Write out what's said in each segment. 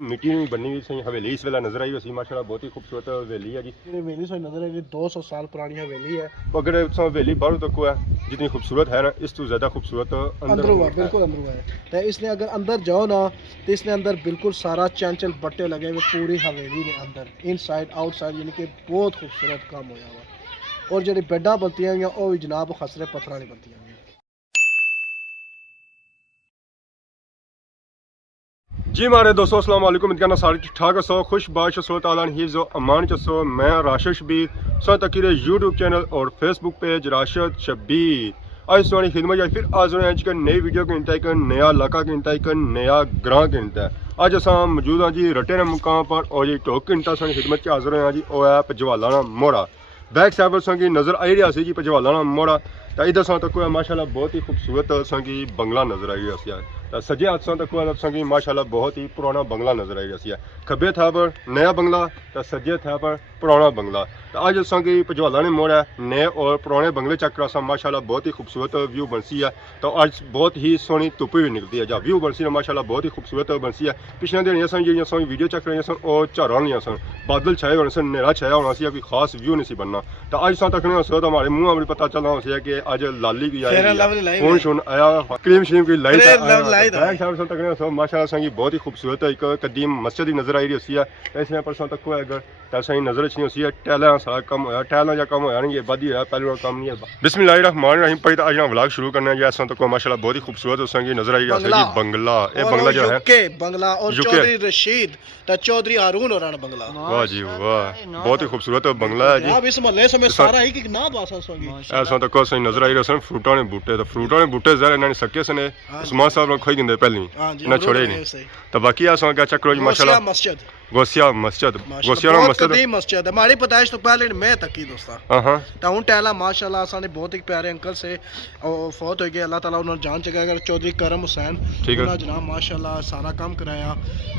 मिट्टी में बनी हुई सही हवेली इस वेला नजर आई वैसी माशाल्लाह बहुत ही खूबसूरत हवेली है जी। हवेली सही नजर आई 200 साल पुरानी हवेली है। अगर हवेली बाहर तक है जितनी खूबसूरत है ना इस तो ज्यादा खूबसूरत अंदर हुआ बिल्कुल अंदर हुआ है। तो इसने अगर अंदर जाओ ना तो इसने अंदर बिल्कुल सारा चंचल बट्टे लगे हुए पूरी हवेली ने अंदर इनसाइड आउटसाइड यानी कि बहुत खूबसूरत काम होया हुआ। और जी बेडा बनती हुई वो भी जनाब खसरे पत्थर नहीं बनती हुई। जी हमारे दोस्तों अस्सलाम वालेकुम इनका सारे ठीक ठाक सो खुश बाश सो ताला हिफ्ज़ व अमान सो मैं राशिद शबीर सो तकीर यूट्यूब चैनल और फेसबुक पेज राशिद शबीर आज सोनी खिदमत फिर आज का नई वीडियो के इंतहा एक नया इलाका के इंतहा एक नया ग्रां के इंतहा अज अस मौजूद हाँ जी रटे मुकाम पर और जी टोक के इंतहा सोनी खिदमत हाजिर हुए जी वह है पजवालाना मोड़ा बैक साइड पर संगी नज़र आई रहा सी जी पजवालाना मोड़ा तो इधर सो तक माशाल्लाह बहुत ही खूबसूरत संगी बंगला नजर आई रहा है। तो सजे हादसा तक संगी माशाल्लाह बहुत ही पुराना बंगला नजर आई रहा है। खब्बे था पर नया बंगला तो सजे था पर पुराना बंगला। तो अज संगी पजवाला ने मोड़ है नए और पुराने बंगले चेक करा माशाल्लाह बहुत ही खूबसूरत व्यू बनसी है। तो अज बहुत ही सोहनी धुप्प भी निकलती है जहाँ व्यू बनसी है माशाल्लाह बहुत ही खूबसूरत बनसी है। पिछले दिन सन जी सन वीडियो चेक रही सन और झार नहीं सन बादल छाए होने सन नेरा छाया होना सी कोई खास व्यू नहीं बनना। तो अज तक नहीं हो हमारे मुँह में पता चलना हो कि अज लाली भी आई फोन शोन आया क्रीम श्रीम की लाइट माशाल्लाह संगी बहुत ही खूबसूरत एक कदीम मस्जिद ही नजर आई रही है। ऐसे परसों तक अगर सही नजर अच्छी होती है टैलों सारा कम होया टैलों या कम होया नहीं बद ही होया पहले कम नहीं है। बिस्मिल्लाहिर्रहमानिर्रहीम भाई तो अज व्लॉग शुरू करने जी ऐसा तक माशाल्लाह बहुत ही खूबसूरत संगी नजर आई रही है बंगला ये बंगला जो है बंगला और चौधरी रशीद तो चौधरी हारून और बंगला वाह जी वाह बहुत ही खूबसूरत बंगला है जी। अब इस मोहल्ले में सारा ही कि ना बासा संगी ऐसा तक सही नजर आई रहे फ्रूटा ने बूटे तो फ्रूटा ने बूटे जरा इन्होंने सके सने उस्मान साहब खोई दिंदे पहली ना छोड़े नहीं। तो बाकी ऐसा क्या चक्कर जी माशाल्लाह मस्जिद गोसिया मस्जिद मस्जिद हमारी पैदाइश तो पहले मैं तकी दोस्ता तो हूं टहला माशाल्लाह साने बहुत ही प्यारे अंकल से और फौत हो गए अल्लाह ताला उन्होंने जान चुका अगर चौधरी करम हुसैन ठीक है जनाब माशाल्लाह सारा काम कराया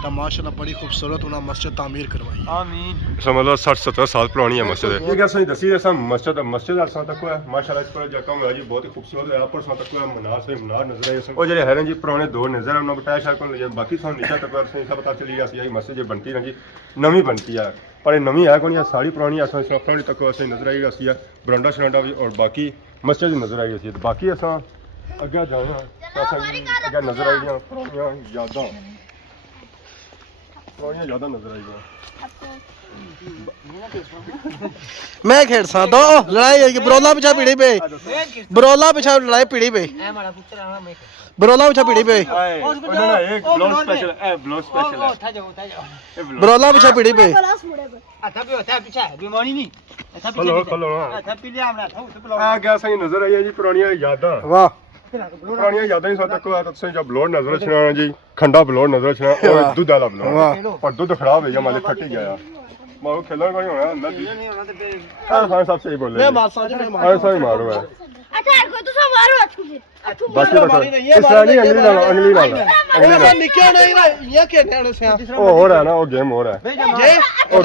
तो माशाल्लाह बड़ी खूबसूरत उन्होंने मस्जिद तामीर करवाई आमीन। मतलब 60-70 साल पुरानी है मस्जिद ये क्या सही दसी ऐसा मस्जिद मस्जिद ऐसा तक है माशाल्लाह इस पर जगह में जी बहुत ही खूबसूरत है पर तक मनार से मनार नजर आए और जो है जी पुराने दौर नजर उन्होंने बताया शायद बाकी सब नीचे तक सब पता चली रही मस्जिद बनती जी नवी बनती है पर नवी है कौन सारी पुरानी पुरानी तक असं नजर आई रही है बरांडा शरांडा भी और बाकी मस्जिद नजर आई रही है। बाकी अस अगे जाना अगे नजर आई यादां पुरानियां यादां नजर आई मैं खेड़ सकता लड़ाई बरोला पिछा पीढ़ी पे बरोला पिछा लड़ाई पीढ़ी पे बरोला पिछा पीढ़ी पे बरोला पिछा पीढ़ी पे नजर आई है जी पुरानियां यादां वाह पुरानियां यादां ही जब ब्लोड नजर छना जी खंडा ब्लोड नजर छना और दूध वाला ब्लोड पर दूध खराब है माले फट गया मारो खेलने का नहीं होना अंदर साहब सही बोले मैं ऐसा ही मारो है अच्छा को तो सब मारो बाकी रखो इस तरह नहीं अंगली डाल निकल नहीं रहा ये क्या ध्यान से ओ हो रहा है ना वो गेम हो रहा है जे वो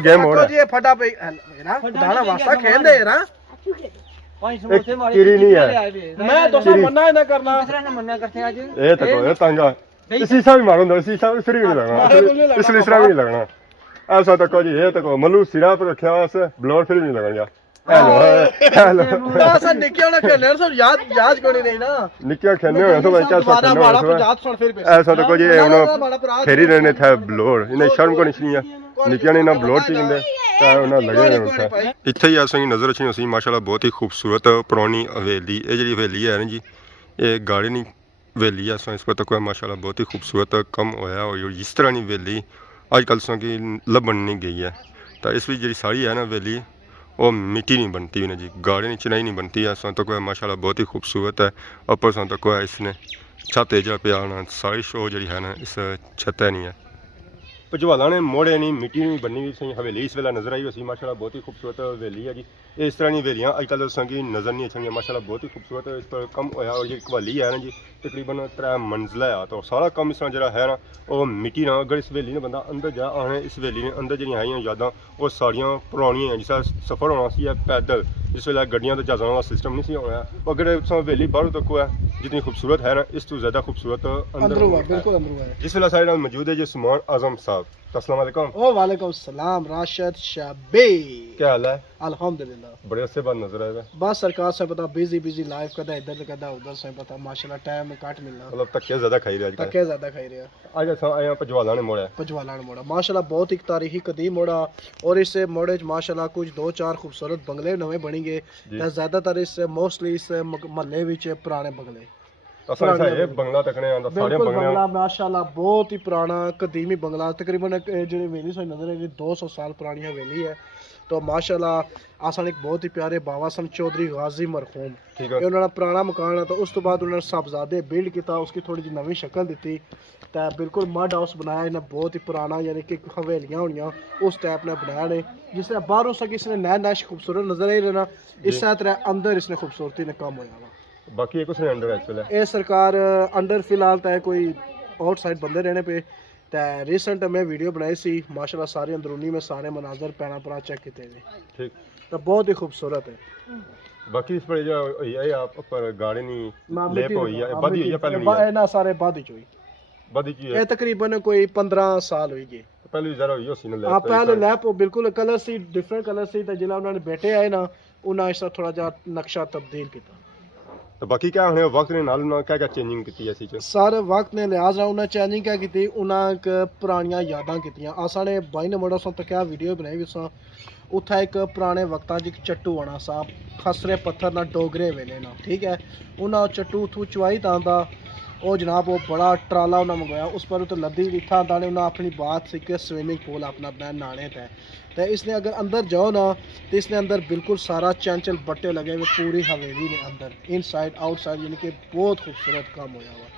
गेम हो रहा है ये फटा पे ना दाना वास्ता खेल दे ना कीरी नहीं है मैं तो सब मना ना करना मना करते हैं आज ये तक ये तंगा शीशा भी मारो अंदर शीशा भी फ्री नहीं लगना इसलिए इसरा भी नहीं लगना ऐसा तक जी ये तक मलू सिरा पर रखा से ब्लोर फ्री नहीं लगेगा हेलो ऐसा निकिया ना खेलने सर याद कोनी नहीं ना निकिया खेलने हो तो मैं क्या सोचना ऐसा तक जी उन्होंने फेरी रहने था ब्लोर इन्हें शर्म को नहीं है निकिया ने ना ब्लोर चाहिए लगे इतने ही असें नजर अच्छी सी माशाल्लाह बहुत ही खूबसूरत पुरानी हवेली ये जी हवेली है ना जी ये गार्डन हवेली है इस पर तक माशाल्लाह बहुत ही खूबसूरत कम होया और इस तरह की हवेली अजकल की लभन नहीं गई है। तो इस जी साड़ी है ना हवेली वो मिट्टी नहीं बनती हुई जी गार्डन चिनाई नहीं बनती है तक माशाल्लाह बहुत ही खूबसूरत है। ऊपर तक इसने छत जहाँ पे आना सारी शो जी है ना इस छत नहीं है। पजवाला ने मोड़े नहीं मिट्टी नहीं बनी हुई सही हवेली इस वेला नजर आई वैसी माशाल्लाह बहुत ही खूबसूरत हवेली है जी। इस तरह की हवेलियाँ अजकल संगी नजर नहीं अच्छी माशाल्लाह बहुत ही खूबसूरत है। इस पर कम होया और जी हवेली है ना जी तकरीबन 3 मंजिला है तो सारा कम इस तरह जरा है ना वो मिट्टी ना अगर इस हवेली ने बंदा अंदर जा आने इस हवेली ने अंदर जी है यादां वो सारिया पुरानियां जिस सफ़र होना सी पैदल जिस वेले गड्डियां ते जहाज़ां वाला सिस्टम नहीं सी होया मगर हवेली बाहरों तक है जितनी खूबसूरत है ना इस तो ज़्यादा खूबसूरत अंदर बिल्कुल अंदर है। जिस वेले साइड मौजूद है जी उस्मान आजम साहब। अस्सलाम वालेकुम। ओ वालेकुम सलाम राशिद शबी, क्या हाल है? अल्हम्दुलिल्लाह। बड़े अच्छे बाद नजर आए। बस सरकार से पता बिजी लाइफ कदा इधर कदा उधर से पता माशाल्लाह टाइम काट मिलना मतलब धक्के ज्यादा खाई रहे धक्के ज्यादा खाई रहे आज असां आए हैं पजवाला ने मोड़ा मोड़ा माशाल्लाह बहुत ही तारीखी कदीम मोड़ा और इस मोड़े माशाल्लाह कुछ 2-4 खूबसूरत बंगले नवे बनी गए ज्यादातर इस मोस्टली इस महल्ले विच पुराने बंगले ये बंगला तकने आंदा सारे बंगला माशाल्लाह बहुत ही पुराना कदीमी बंगला तकरीबन जो हवेली से नजर है 200 साल पुरानी हवेली है। तो माशाल्लाह आसान एक बहुत ही प्यारे बाबा सन चौधरी गाजी मरहूम ये उन्होंने पुराना मकान है। तो उस तो बाद उन्होंने साहबजादे बिल्ड किया उसकी थोड़ी जी नवी शक्ल दी तो बिल्कुल मड हाउस बनाया इन्हें बहुत ही पुराना यानी कि हवेलियां होनियां उस टाइप ने बनाया ने जिसने बाहरों से इसने नया खूबसूरत नजर आई रहना इस तरह अंदर इसने खूबसूरती ने कम होया बाकी एक उसने अंडर एक्चुअली ये सरकार अंडर फिलहाल तो कोई आउटसाइड बंदे रहने पे तो रिसेंट मैं वीडियो बनाई सी माशाल्लाह सारे अंदरूनी में सारे मनाजर पैना परा चेक किए थे ठीक तो बहुत ही खूबसूरत है। बाकी इस पर जो ये आप पर गाड़ी नहीं लेप हुई है बदी हुई है पहले हुई है ना सारे बादी चोई बदी की है ये तकरीबन कोई 15 साल हुई गई पहले जरा हुई उसी ने हां पहले लैप बिल्कुल कलर सी डिफरेंट कलर सी तो जिला उन्होंने बेटे आए ना उन्होंने इसका थोड़ा जा नक्शा तब्दील किया। तो बाकी क्या होने वक्त ने नाल ना क्या चेंजिंग की ऐसी चीज सारे वक्त ने लिहाज ना उन्हें चेंजिंग क्या की उन्हें पुरानियां यादां कीतियां आसा ने भाई ने मोड़ा तक क्या वीडियो बनाई भी सा उत्थे एक पुराने वक्तां च चट्टू आना सा खसरे पत्थर ना डोगरे वेले ना ठीक है उन्हें चट्टू उथू चुवाई तांदा वो जनाब वो बड़ा ट्राला उन्हें मंगवाया उस पर तो लद्दी इतना आंदा ने उन्हें अपनी बात सीख के स्विमिंग पूल अपना बनाया नहाने थे तो इसने अगर अंदर जाओ ना तो इसने अंदर बिल्कुल सारा चंचल बट्टे लगे हुए पूरी हवेली ने अंदर इनसाइड आउटसाइड यानी कि बहुत खूबसूरत काम होया हुआ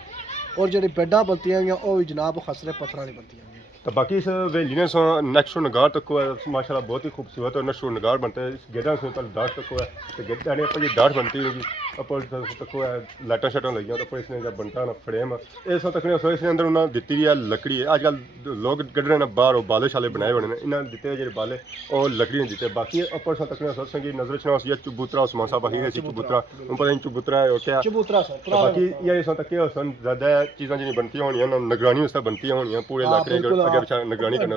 और जो बेडा बनती हुई वो भी जनाब खसरे पत्थर वाली बनती हुई। तो बाकी इस हवेली ने नेक्स्ट नगार तक है माशाल्लाह बहुत ही खूबसूरत और नेक्स्ट नगार बनते हैं इस गेटा से तक डाट तक है तो गेटा ने पर ये डाट बनती होगी अपर तक है लाइटा शाटा लगी तो पर इसने जब बनता ना फ्रेम इस तक ने इसने अंदर उन्होंने दी हुई है लकड़ी है आजकल लोग कढ़ रहे हैं बाहर बाले शाले बनाए बने ने इन्होंने दिते जो बाले और लकड़ी ने दिते बाकी अपर तक ने सोच की नजर चना चबूतरा उस्मान साहब ही चबूतरा उन पर चबूतरा है क्या चबूतरा बाकी ये इस तक ज्यादा चीज़ें जी बनती होनी निगरानी उससे बनती होनी पूरे इलाके निगरानी करना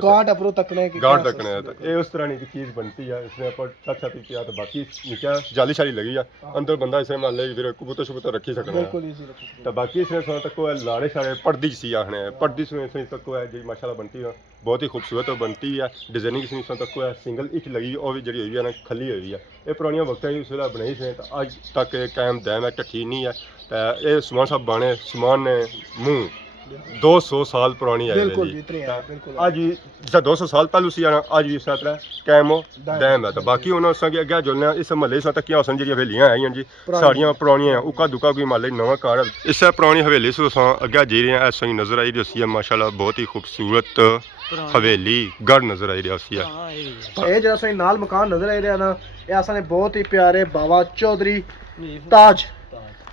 गार्ड तकने ये उस तरह की चीज़ बनती है इसमें पर छत छत किया तो बाकी नीचे जाली शाली लगी है अंदर बंदा इसमें मान ले फिर कबूतर शबूतर रखी सकना है तो बाकी इसमें सोना तक है लाड़े शाड़े पर्दी सी आखने पर्दी से तक है जी माशाल्लाह बनती है बहुत ही खूबसूरत बनती है डिजाइनिंग इसमें तक है सिंगल इच लगी और भी जी हुई है ना खली हुई है ये पुरानियां वक्त ही उस वेले बनाई से तो अज तक कायम दैम है ढठी नहीं है तो ये सुमान साहब बने सुमान ने मुँह 200 साल पुरानी है आज 200 साल पहले सी आना आज भी इस तरह कैमो डैम है तो बाकी उन्होंने असा अगे जुड़ने इस महल्ले से तक असन जी हवेलियां आई जी सारियां पुरानियां उका दुका कोई मान ली नवा घर इस पुरानी हवेली से अगे जी रहे हैं ऐसा ही नजर आई रही है माशाल्लाह बहुत ही खूबसूरत हवेली गढ़ नजर आई रही है ये जो नाल मकान नजर आई रहा ना ये असा बहुत ही प्यारे बाबा चौधरी ताज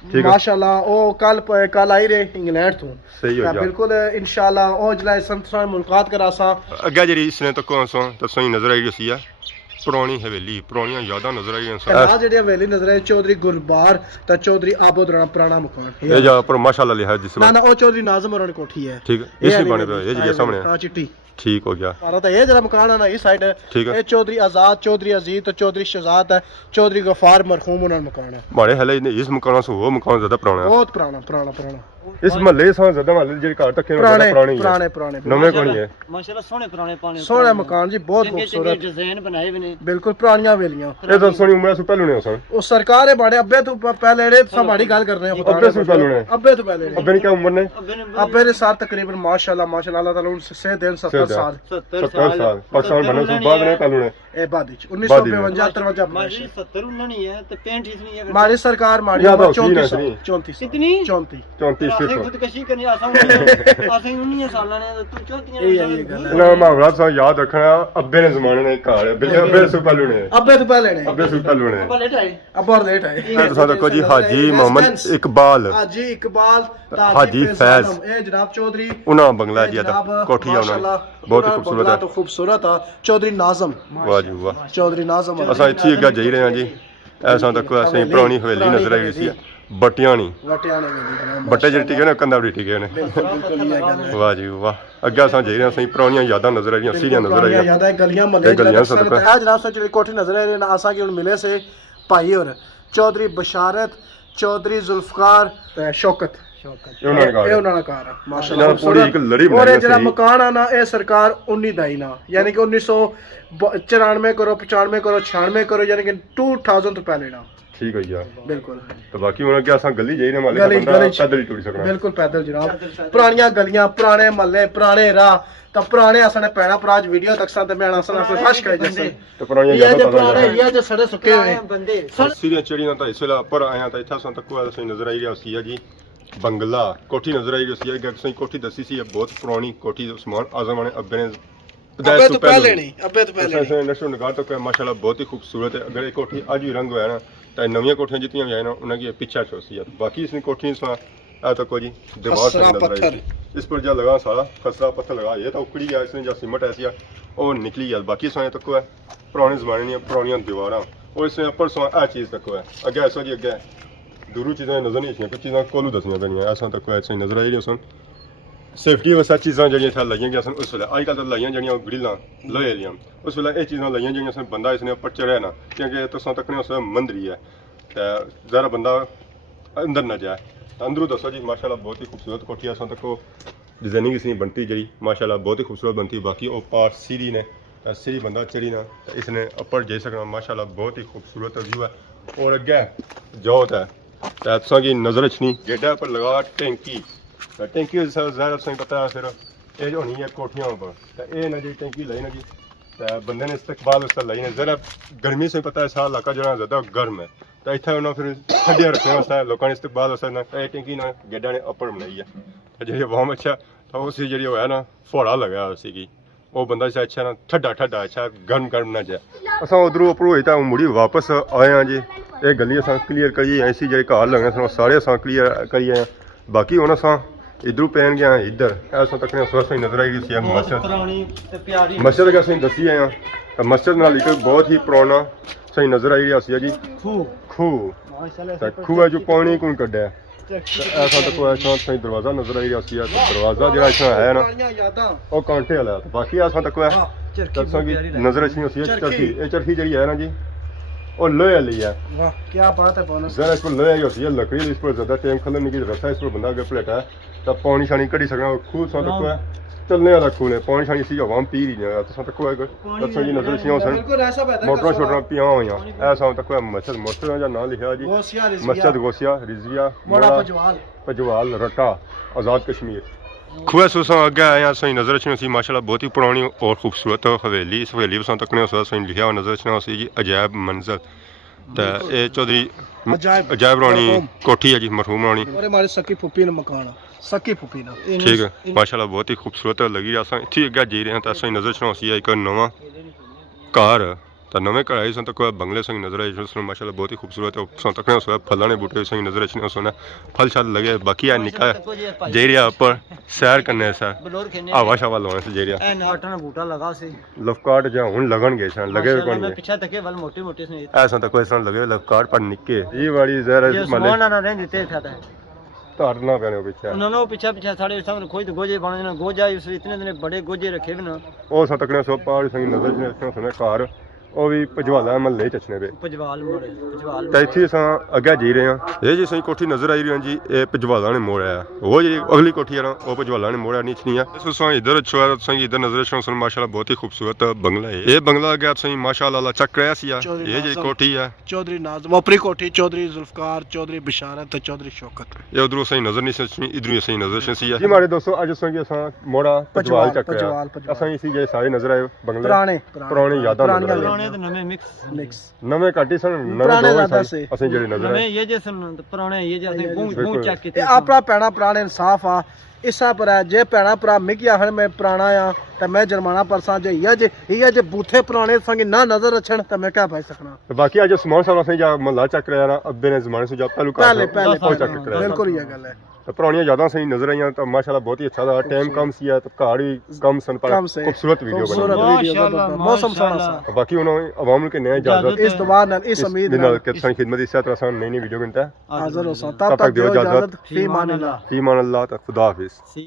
माशाल्लाह ओ कल आई रे इंग्लैंड तो सही हो बिल्कुल इंशाल्लाह ओ जला संतरा मुलाकात करा सा अगे जी इसने तो कौन सो तो सही नजर आई रही है पुरानी हवेली पुरानियां यादां नजर आई हैं जेडी हवेली नजर आई चौधरी गुरबार त चौधरी आबोद राणा पुराना मकान ये जा पर माशाल्लाह लिखा जिस ना ओ चौधरी नाज़िम और कोठी है ठीक है इसी बने पे ये जी सामने हां चिट्टी ठीक हो गया सारा तो ये जरा मकान है ना इस साइड ये चौधरी आजाद चौधरी अजीज तो चौधरी शहजाद है चौधरी गफार मरहूम उन्होंने मकान है हमारे हले इस मकान से वो मकान ज्यादा पुराना है बहुत पुराना इस महल्ले से ज्यादा महल्ले जे घर तक पुराने नवे कोनी है माशाल्लाह सोने पुराने पाने सोने मकान जी बहुत खूबसूरत डिजाइन बनाए हुए ने बिल्कुल पुरानियां हवेलियां ये तो सोनी उम्र से पहले ने सन ओ सरकार है बड़े अब्बे तो पहले रे हमारी गल कर रहे हैं अब्बे से पहले ने अब्बे तो पहले अब्बे ने क्या उम्र ने अब्बे ने साल तकरीबन माशाल्लाह अल्लाह ताला उनसे दिन 70 साल 70 साल पाकिस्तान बने से बाद ने पहले ने ए बाद 1952 53 माजी 70 उन्ना नहीं है तो 65 नहीं है हमारी सरकार मारी 34 कितनी 34 खुदकशी करनी आसान उन्हीं सालां ने तू चौथी ना मामला सा याद रखना अब्बे ने जमाने ने घर अब्बे से पहले ने अब्बे तो पहले ने अब्बे से पहले ने अब लेट आए अब और लेट आए तो देखो जी हाजी मोहम्मद इकबाल हाजी इकबाल हाजी फैज ए जनाब चौधरी उना बंगला जी दा कोठी आना बहुत ही खूबसूरत है तो खूबसूरत है चौधरी नाज़िम वाह जी वाह चौधरी नाज़िम असा इत्थे अगे जाई रहे हैं जी ਐਸਾਂ ਤੱਕ ਅਸੀਂ ਪੁਰਾਣੀ ਹਵੇਲੀ ਨਜ਼ਰ ਆਈ ਸੀ ਬਟਿਆਂ ਨਹੀਂ ਵਟਿਆਂ ਨੇ ਵੇਲੀ ਬੱਟੇ ਜਿਹੜੇ ਟਿਕੇ ਨੇ ਕੰਧਾਂ ਵੀ ਟਿਕੇ ਨੇ ਬਿਲਕੁਲ ਇਹ ਗੱਲ ਹੈ ਵਾਹ ਜੀ ਵਾਹ ਅੱਗੇ ਅਸਾਂ ਜਾਈ ਰਹੇ ਅਸੀਂ ਪੁਰਾਣੀਆਂ ਯਾਦਾਂ ਨਜ਼ਰ ਆ ਰਹੀਆਂ ਸੀਰੀਆਂ ਨਜ਼ਰ ਆ ਪੁਰਾਣੀਆਂ ਰਹੀਆਂ ਯਾਦਾਂ ਗਲੀਆਂ ਮਹੱਲੇ ਗਲੀਆਂ ਸਦਕਾ। ਹੈ ਜਨਾਬ ਸੋ ਜਿਹੜੀ ਕੋਠੀ ਨਜ਼ਰ ਆ ਰਹੀ ਹੈ ਆਸਾਂ ਕਿ ਹੁਣ ਮਿਲੇ ਸੇ ਭਾਈ ਔਰ ਚੌਧਰੀ ਬਸ਼ਾਰਤ ਚੌਧਰੀ ਜ਼ੁਲਫਕਾਰ ਤੇ ਸ਼ੌਕਤ ਇਹ ਉਹਨਾਂ ਦਾ ਇਹ ਉਹਨਾਂ ਦਾ ਘਰ ਆ ਮਾਸ਼ਾਅੱਲਾ ਇਹਨਾਂ ਪੂਰੀ ਇੱਕ ਲੜੀ ਔਰ ਬਣਾਈ ਇਹ ਜਿਹੜਾ ਸੀ ਮਕਾਨ ਆ ਨਾ ਇਹ ਸਰਕਾਰ 19 ਦਾ ਹੀ ਨਾ ਯਾਨੀ ਕਿ 1994 ਕਰੋ 95 ਕਰੋ 96 ਕਰੋ ਯਾਨੀ ਕਿ 2000 ਤੋਂ ਪਹਿਲੇ ਨਾ ਠੀਕ ਹੋਈ ਯਾਰ ਬਿਲਕੁਲ ਤੇ ਬਾਕੀ ਹੁਣ ਅੱਗੇ ਅਸਾਂ ਗਲੀ ਜਾਈ ਨੇ ਮਾਲੇ ਗਲੀ- ਬੰਦਾ ਗਲੀ ਚ। ਪੈਦਲ ਹੀ ਟੁਰ ਸਕਣਾ ਬਿਲਕੁਲ ਪੈਦਲ ਜਨਾਬ ਪੁਰਾਣੀਆਂ ਗਲੀਆਂ ਪੁਰਾਣੇ ਮਹੱਲੇ ਪੁਰਾਣੇ ਰਾਹ ਤਾਂ ਪੁਰਾਣੇ ਅਸਾਂ ਪੈਣਾ ਪਰਾਜ ਵੀਡੀਓ ਤੱਕ ਸਾਂ ਤੇ ਮੈਂ ਅਸਾਂ ਫਸ਼ ਕਰ ਜਸੇ ਤੇ ਪੁਰਾਣੀਆਂ ਇਹ ਯਾਦਾਂ ਜੇ ਤਾਜ਼ਾ ਪੁਰਾਣੇ ਕਰ ਇਹ ਜੇ ਸੜੇ ਸੁੱਕੇ ਹੋਏ ਬੰਦੇ ਸੀਰੀਆਂ ਚੜੀਆਂ ਤਾਂ ਇਸ ਵੇਲੇ ਉੱਪਰ ਆਇਆ ਤਾਂ ਇੱਥਾ ਅਸਾਂ ਤੱਕ ਅਸੀਂ ਨਜ਼ਰ ਆਈ ਰਿਹਾ ਸੀ ਜੀ ਬੰਗਲਾ ਕੋਠੀ ਨਜ਼ਰ ਆਈ ਰਹੀ ਸੀ ਅੱਗੇ ਅਸੀਂ ਕੋਠੀ ਦੱਸੀ ਸੀ ਇਹ ਬਹੁਤ ਪੁਰਾਣੀ ਕੋਠੀ ਉਸਮਾਨ ਆਜ਼ਮ ਨੇ ਅੱਬੇ ਨੇ ਅੱਬੇ ਤੋਂ ਪਹਿਲੇ ਨਹੀਂ ਅੱਬੇ ਤੋਂ ਪਹਿਲੇ ऐसे इंडस्ट्रियल निगाह तो क्या माशाल्लाह बहुत ही खूबसूरत है अगर ये कोठी आज भी रंग होया ना तो नवी कोठियां जितनी भी आए ना उनकी पीछा छोसी है बाकी इसने कोठी आ तो कोई दीवार से खसरा नजर आई पत्थर। थी। इस पर जो लगा सारा खसरा पत्थर लगा ये तो उखड़ी है इसने जो सीमेंट ऐसी है वो निकली है बाकी इसमें तक है पुराने जमाने दी पुरानी दीवार और इसमें ऊपर सो आ चीज तक है अगे ऐसा जी अगे दूर चीज़ें नजर नहीं आती कुछ चीज़ें कोलू दसनियां पैनियां ऐसा तक ऐसे नजर आई रही सन सेफ्टी वास्ते चीज़ां जड़ियां इत्थै लाइयां गईयां सन उस वेले अजकल तो लाइयां जड़ियां ग्रिलां लोहे दियां उस वेले ये चीज़ां लाइयां जड़ियां सन बंदा इसने उप्पर चढ़िया ना क्योंकि तुसां तकने उस मंदरी है ते जरा बंदा अंदर ना जाए अंदरों दसो जी माशाल्लाह बहुत ही खूबसूरत कोठी असां तक डिजाइनिंग इसने बनती जी माशाल्लाह बहुत ही खूबसूरत बनती बाकी वो पार सीढ़ी ने सीढ़ी बंदा चढ़ी ना ते इसने ऊपर जाई सकना माशाल्लाह बहुत ही खूबसूरत व्यू है और अगे जोत है ते तुसां की नज़र च नहीं गेटा पर लगा टैंकी टैंकी ज़ाहिर तुसें पता है फिर ये जो होनी है कोठियां ऊपर तो ये ना जी टैंकी लाई ना जी तो बंदे ने इस्तेकबाल उसका लाई ना जरा गर्मी से पता है सारा इलाका जो है ज़्यादा गर्म है तो इतना उन्होंने फिर ठंडिया रखने वास्ते लोगों ने इस्तेकबाल वास्ते ना ये टैंकी ना गेडा ने ऊपर बनाई है तो जी बहुत अच्छा तो उसी जी है ना फोड़ा लगा उसी की वो बंदा से अच्छा ना ठंडा ठंडा अच्छा गर्म गर्म ना जाए असा उधरों ऊपर होई तो मुड़ी वापस आए हैं जी ये गली अस क्लीयर करिए ऐसी जो घर लगे सन सारे अस क्लीयर करिए बाकी हूँ अस इधरों पैन गया इधर ऐसा तक नजर आई सी मस्जिद ਪੁਰਾਣੀ ਤੇ ਪਿਆਰੀ मस्जिद अगर असं दसी आए हैं मस्जिद नाल एक बहुत ही पुराना सही नजर आई रहा सी जी ਖੂਹ खूह ਮਾਸ਼ਾਅੱਲਾ खूह है जो पानी कौन कड्डा ऐसा तक ऐसा सही दरवाजा नजर आई रहा सी दरवाजा जो ऐसा है ना ਪੁਰਾਣੀਆਂ ਯਾਦਾਂ वो कांटे वाला है बाकी ऐसा तक है ਚਰਖੀ दसा की नजर अच्छी होती है चरखी। चरखी ये चरखी जी है ना जी और लोहे वाली है ਵਾਹ ਕੀ ਬਾਤ ਹੈ ਬੋਨਸ जरा इस पर लोहे की होती है लकड़ी इस पर ज्यादा टाइम खलन नहीं की रस्ता इस पर बंदा अगर पलेटा है तो पानी शानी कड़ी सकना खूह सा तक है चलने वाला खूह है पानी शानी इसी हवा में पी रही है तो तक है दसो जी नजर अच्छी हो सन ਬਿਲਕੁਲ ਐਸਾ ਪੈਦਾ मोटर शोटर पिया हुई ऐसा तक है मस्जिद मस्जिद का नाम लिखा जी ਗੋਸੀਆ मस्जिद गोसिया रिजविया ਮੋੜਾ ਪਜਵਾਲ पजवाल रट्टा आज़ाद कश्मीर खूह सूसा अगे आए सही नजर अच्छी सी माशाल्लाह बहुत ही पुरानी और खूबसूरत हवेली इस हवेली बसा तकने सही लिखा हुआ नजर अच्छी सी जी अजायब मंजर तो ये चौधरी अजायब रानी कोठी है जी मरहूम रानी और हमारे सकी फुप्पी ने मकान सकी फुप्पी ना ठीक है माशाल्लाह बहुत ही खूबसूरत लगी अस इतनी अगे जी रहे हैं तो सही नजर सी एक नवा घर तो नवे घर आई तक बंगले सही नजर आई माशाल्लाह बहुत ही खूबसूरत है तक फलों ने बूटे सही नजर अच्छे सुना फल शल लगे बाकी है निका जी रहा ऊपर सैर करने सर ਬਲੋਰ ਖੇਨੇ हवा शवा लाने से जी रहा ਐ ਨਾਟਾਂ ਬੂਟਾ ਲਗਾ ਸੀ लफकाट जो हूँ लगन गए सन लगे ਮਾਸ਼ਾਅੱਲਾ, कौन ਮੈਂ ਪਿੱਛੇ ਤੱਕੇ ਵੱਲ ਮੋਟੇ ਮੋਟੇ ਸਨੇ ऐसा तक इस तरह लगे लफकाट पर निके ये वाली जहर ਇਹ मतलब ਸਮਾਨ ਨਾ ਰਹਿੰਦੇ ਤੇ ਫਾਇਦਾ ਹੈ ਧਾਰਨਾ ਪੈਣੇ ਪਿੱਛੇ ਉਹਨਾਂ ਨੂੰ ਪਿੱਛੇ ਪਿੱਛੇ ਸਾਡੇ ਸਾਹਮਣੇ ਕੋਈ ਗੋਜੇ ਬਣੇ ਨਾ ਗੋਜਾ ਇਸ ਇਤਨੇ ਦਿਨ ਬੜੇ ਗੋਜੇ ਰੱਖੇ ਵੀ ਨਾ ਉਹ ਸਤਕਣੇ ਸੋ ਪਾੜ ਸਿੰਘ ਨਜ਼ਰ ਚ ਰੱਖਿਆ ਸੁਣੇ ਘਰ ਉਹ ਵੀ ਭਜਵਾਲਾ ਮਹੱਲੇ ਚ ਅਚਨੇ ਵੇ ਪਜਵਾਲ ਮੋੜੇ ਪਜਵਾਲ ਤਾਂ ਇੱਥੇ ਅਸਾਂ ਅੱਗੇ ਜੀ ਰਹੇ ਹਾਂ ਇਹ ਜੀ ਸਹੀ ਕੋਠੀ ਨਜ਼ਰ ਆਈ ਰਹੀ ਹਾਂ ਜੀ ਇਹ ਭਜਵਾਲਾ ਨੇ ਮੋੜਿਆ ਉਹ ਜਿਹੜੀ ਅਗਲੀ ਕੋਠੀ ਆ ਨਾ ਉਹ ਭਜਵਾਲਾ ਨੇ ਮੋੜਿਆ ਨੀਚਨੀ ਆ ਸੋ इधर अच्छा है सही इधर नजर अच्छा सुन माशाल्लाह बहुत ही खूबसूरत बंगला है ये बंगला गया सही माशाल्लाह चक रहा सी ये जी कोठी है चौधरी नाज़म ऊपरी कोठी चौधरी जुल्फकार चौधरी बिशारत ते चौधरी शौकत ये उधरों सही नजर नहीं सचनी इधरों सही नजर सी जी हमारे दोस्तों आज संगी असां मोड़ा भजवाल चक रहा असां इसी जे सारे नजर आए बंगले पुराने यादां नजर ਪੁਰਾਣੇ ਤੇ ਨਵੇਂ ਮਿਕਸ मिक्स नवे काटी सन नवे पुराने दो ज्यादा सन से। असें जेडे नजर ਨਵੇਂ आए ਇਹ ਜੇ ਸਨ ਪੁਰਾਣੇ ਇਹ ਜੇ ਅਸੀਂ ਗੂੰ ਬਿਲਕੁਲ। ਚੱਕ ਕੀਤੇ ਇਹ ਆਪਣਾ ਪੈਣਾ ਪੁਰਾਣੇ ਇਨਸਾਫ ਆ ਇਸਾ ਪਰ ਹੈ ਜੇ ਪੈਣਾ ਭਰਾ ਮਿਕੀ ਆਖਣ ਮੈਂ ਪੁਰਾਣਾ ਆ ਤਾਂ ਮੈਂ ਜੁਰਮਾਨਾ ਪਰਸਾਂ ਜੇ ਇਹ ਜੇ ਬੂਥੇ ਪੁਰਾਣੇ ਸੰਗ ਨਾ ਨਜ਼ਰ ਰੱਖਣ ਤਾਂ ਮੈਂ ਕਿਆ ਭਾਈ ਸਕਣਾ तो बाकी आज समान सारा से जा महल्ला चक रहा ना अब्बे ने जमाने से जा पहलू पहले वो चक रहा बिल्कुल ये गल है पुरानियां यादां सही नजर आईयां तो माशाल्लाह बहुत ही अच्छा था टाइम कम सी है तो घर ही कम सन पर कम से खूबसूरत वीडियो खूबसूरत बनी वीडियो मौसम सोना सा बाकी उन्होंने अवाम के नए इजाजत इस दुआ नाल इस उम्मीद नाल के तुसां खिदमत इस तरह सान नई नई वीडियो मिलता है हाजिर हो तब तक दियो इजाजत फी मान अल्लाह फी मान अल्लाह खुदा हाफिज